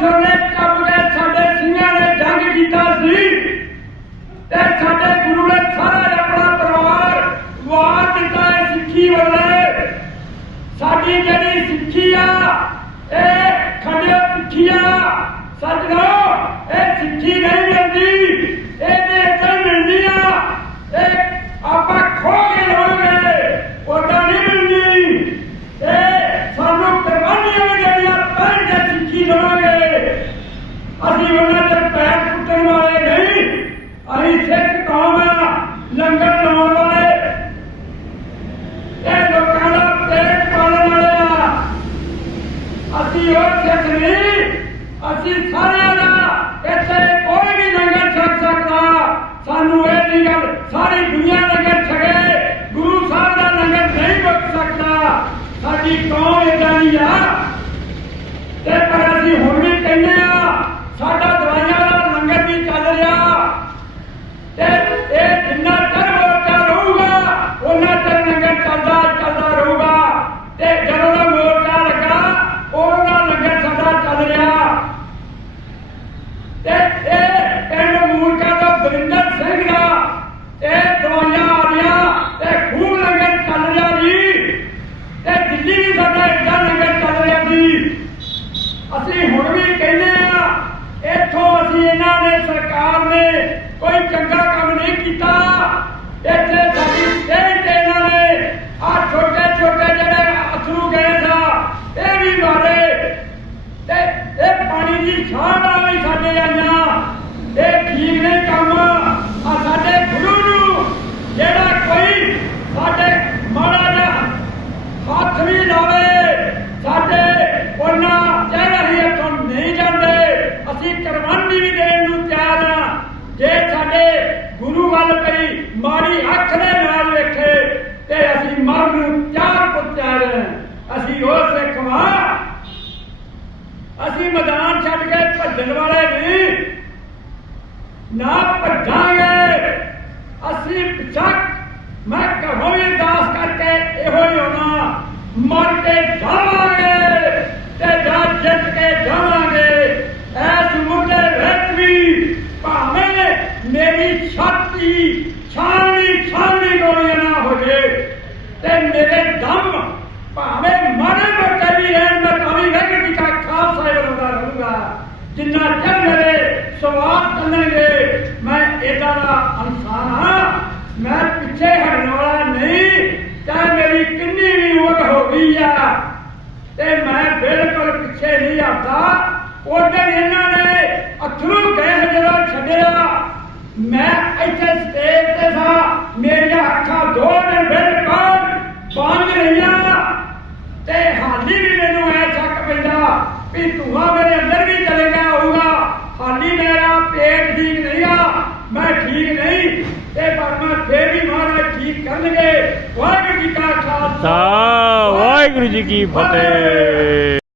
ਛੋਲੇ ਚੱਪ ਕੇ ਸਾਡੇ ਸਿੰਘਾਂ ਨੇ ਜੰਗ ਕੀਤਾ ਸੀ। ਤੇ ਸਾਡੇ ਗੁਰੂ ਨੇ ਸਾਰਾ ਆਪਣਾ ਪਰਿਵਾਰ ਵਾਰ ਦਿੱਤਾ ਹੈ ਸਿੱਖੀ ਵੱਲੇ। ਸਾਡੀ ਜਿਹੜੀ ਸਿੱਖੀ ਆ, ਇਹ ਖੰਡਿਆ ਪਿੱਠੀਆ ਸਤਿਗੁਰੂ ਇਹ ਸਿੱਖੀ ਨਹੀਂ ਅਸੀਂ ਉਹਨਾਂ ਦੇ ਪੈਰ ਪੁੱਟਣ ਵਾਲੇ ਨਹੀਂ ਅਸੀਂ ਸਿੱਖ ਕੌਮ ਆ ਲੰਗਰ ਲਾਉਣ ਵਾਲੇ ਇਹ ਲੋਕਾਂ ਦਾ ਪੇਟ ਪਾਲਣ ਵਾਲੇ ਆ ਅਸੀਂ ਉਹ ਸਿੱਖ ਨਹੀਂ ਅਸੀਂ ਸਾਰਿਆਂ ਦਾ ਇੱਥੇ ਕੋਈ ਵੀ ਲੰਗਰ ਛਕ ਸਕਦਾ। ਸਾਨੂੰ ਇਹ ਨਹੀਂ ਗੱਲ, ਸਾਰੀ ਦੁਨੀਆ ਲੰਗਰ ਛਕੇ। ਗੁਰੂ ਸਾਹਿਬ ਦਾ ਲੰਗਰ ਨਹੀਂ ਮੁੱਕ ਸਕਦਾ। ਸਾਡੀ ਕੌਮ ਏਦਾਂ ਦੀ ਆ ਤੇ ਪਰ ਅਸੀਂ ਹੁਣ ਵੀ ਕਹਿੰਦੇ ਆ ਸਾਡਾ ਦਵਾਈਆਂ ਦਾ ਲੰਗਰ ਵੀ ਚੱਲ ਰਿਹਾ ਤੇ ਇਹ ਜਿੰਨਾ ਚਿਰ ਮੋਰਚਾ ਰਹੂਗਾ ਉਹਨਾਂ ਚਿਰ ਲੰਗਰ ਚੱਲਦਾ ਚੱਲਦਾ ਰਹੂਗਾ ਤੇ ਜਦੋਂ ਦਾ ਮੋਰਚਾ ਲੱਗਾ ਉਦੋਂ ਦਾ ਲੰਗਰ ਸਾਡਾ ਚੱਲ ਰਿਹਾ ਤੇ ਇਹ ਪਿੰਡ ਮੂਰਕਾ ਦਾ ਦਵਿੰਦਰ ਸਿੰਘ ਦਾ ਇਹ ਦਵਾਈਆਂ ਆ ਰਹੀਆਂ ਤੇ ਖੂਬ ਲੰਗਰ ਚੱਲ ਰਿਹਾ ਜੀ ਤੇ ਦਿੱਲੀ ਵੀ ਸਾਡਾ ਏਦਾਂ ਲੰਗਰ ਚੱਲ ਰਿਹਾ ਸੀ ਅਸੀਂ ਹੁਣ ਵੀ ਕਹਿੰਦੇ ਆ ਇੱਥੋਂ ਅਸੀਂ ਇਹਨਾਂ ਨੇ ਸਰਕਾਰ ਨੇ ਕੋਈ ਚੰਗਾ ਕੰਮ ਨਹੀਂ ਕੀਤਾ। ਇੱਥੇ ਸਾਡੀ ਸਟੇਟ ਤੇ ਇਹਨਾਂ ਨੇ ਆ ਛੋਟੇ ਛੋਟੇ ਜਿਹੜੇ ਅਥਰੂ ਗਏ ਸਾ ਇਹ ਵੀ ਮਾਰੇ ਤੇ ਇਹ ਪਾਣੀ ਦੀ ਛਾਂ ਨਾਲ ਵੀ ਸਾਡੇ ਆਈਆਂ ਇਹ ਠੀਕ ਨਹੀਂ ਕੰਮ ਆ ਸਾਡੇ ਗੁਰੂ ਨੂੰ ਜਿਹੜਾ ਕੋਈ ਸਾਡੇ ਮਾੜਾ ਜਿਹਾ ਹੱਥ ਵੀ ਲਾਵੇ ਸਾਡੇ ਉਹਨਾਂ ਕਹਿ ਰਹੀ ਇੱਥੋਂ ਨਹੀਂ ਜਾਂਦੇ ਅਸੀਂ ਕੁਰਬਾਨੀ ਵੀ ਦੇਣ ਨੂੰ ਤਿਆਰ ਆ ਜੇ ਸਾਡੇ ਗੁਰੂ ਵੱਲ ਪਈ ਮਾੜੀ ਅੱਖ ਦੇ ਨਾਲ ਵੇਖੇ ਤੇ ਅਸੀਂ ਮਰਨ ਨੂੰ ਤਿਆਰ ਪੁੱਤ ਅਸੀਂ ਉਹ ਸਿੱਖ ਵਾਂ। ਅਸੀਂ ਮੈਦਾਨ ਛੱਡ ਕੇ ਭੱਜਣ ਵਾਲੇ ਨਹੀਂ। ਨਾ ਭੱਜਾਂਗੇ। ਅਸੀਂ ਪਿਛਕ ਮੈਂ ਘਰੋਂ ਵੀ ਅਰਦਾਸ ਕਰਕੇ ਇਹੋ ਹੀ ਹੋਣਾ। ਮਰ ਕੇ ਜਾਵਾਂਗੇ ਤੇ ਜਾ ਜਿੱਤ ਕੇ ਜਾਵਾਂਗੇ। ਐਸ ਮੁੱਢੇ ਵਿੱਚ ਵੀ ਭਾਵੇਂ ਮੇਰੀ ਛਾਤੀ ਛਾਣੀ ਛਾਣੀ ਗੋਲੀਆਂ ਨਾ ਹੋ ਜੇ। ਤੇ ਮੇਰੇ ਦਮ ਭਾਵੇਂ ਮਾਰੇ ਮੋਟੇ ਵੀ ਰਹਿਣ, ਮੈਂ ਤਾਂ ਵੀ ਵੈਗਰ ਦੀ ਕਾ ਖਾਲਸਾ ਬਣਾਉਂਦਾ ਰਹੂੰਗਾ ਜਿੰਨਾ ਚਿਰ ਮੇਰੇ ਸਵਾਲ ਚੱਲਣਗੇ, ਮੈਂ ਇਦਾਂ ਦਾ ਇਨਸਾਨ ਹਾਂ। ਮੈਂ ਪਿੱਛੇ ਹਟਣ ਵਾਲਾ ਨਹੀਂ, ਚਾਹੇ ਮੇਰੀ ਕਿੰਨੀ ਵੀ ਉਮਰ ਹੋ ਗਈ ਆ। ਤੇ ਮੈਂ ਬਿਲਕੁਲ ਪਿੱਛੇ ਨਹੀਂ ਹਟਦਾ। ਉਦੋਂ ਇਹਨਾਂ ਨੇ ਅਥਰੂ ਗਏ ਜਦੋਂ ਛੱਡਿਆ, ਮੈਂ ਇੱਥੇ ਅੱਖਾਂ ਦੋ ਬਿਲਕੁਲ ਬੰਦ ਰਹੀਆਂ। ਤੇ ਹਾਲੀ ਵੀ ਮੈਨੂੰ ਐ ਸ਼ੱਕ ਪੈਂਦਾ ਵੀ ਧੂਆ ਮੇਰੇ ਅੰਦਰ ਵੀ ਚਲੇ ਗਿਆ ਹੋਊਗਾ। ਹਾਲੀ ਮੇਰਾ ਪੇਟ ਠੀਕ ਨਹੀਂ ਆ, ਮੈਂ ਠੀਕ ਨਹੀਂ। ਤੇ ਪਰ ਮੈਂ ਫੇਰ ਵੀ ਮਹਾਰਾਜ ਠੀਕ ਕਰਨਗੇ। ਵਾਹਿਗੁਰੂ ਜੀ ਕਾ ਖਾਲਸਾ। ਵਾਹਿਗੁਰੂ ਜੀ ਕੀ ਫਤਿਹ।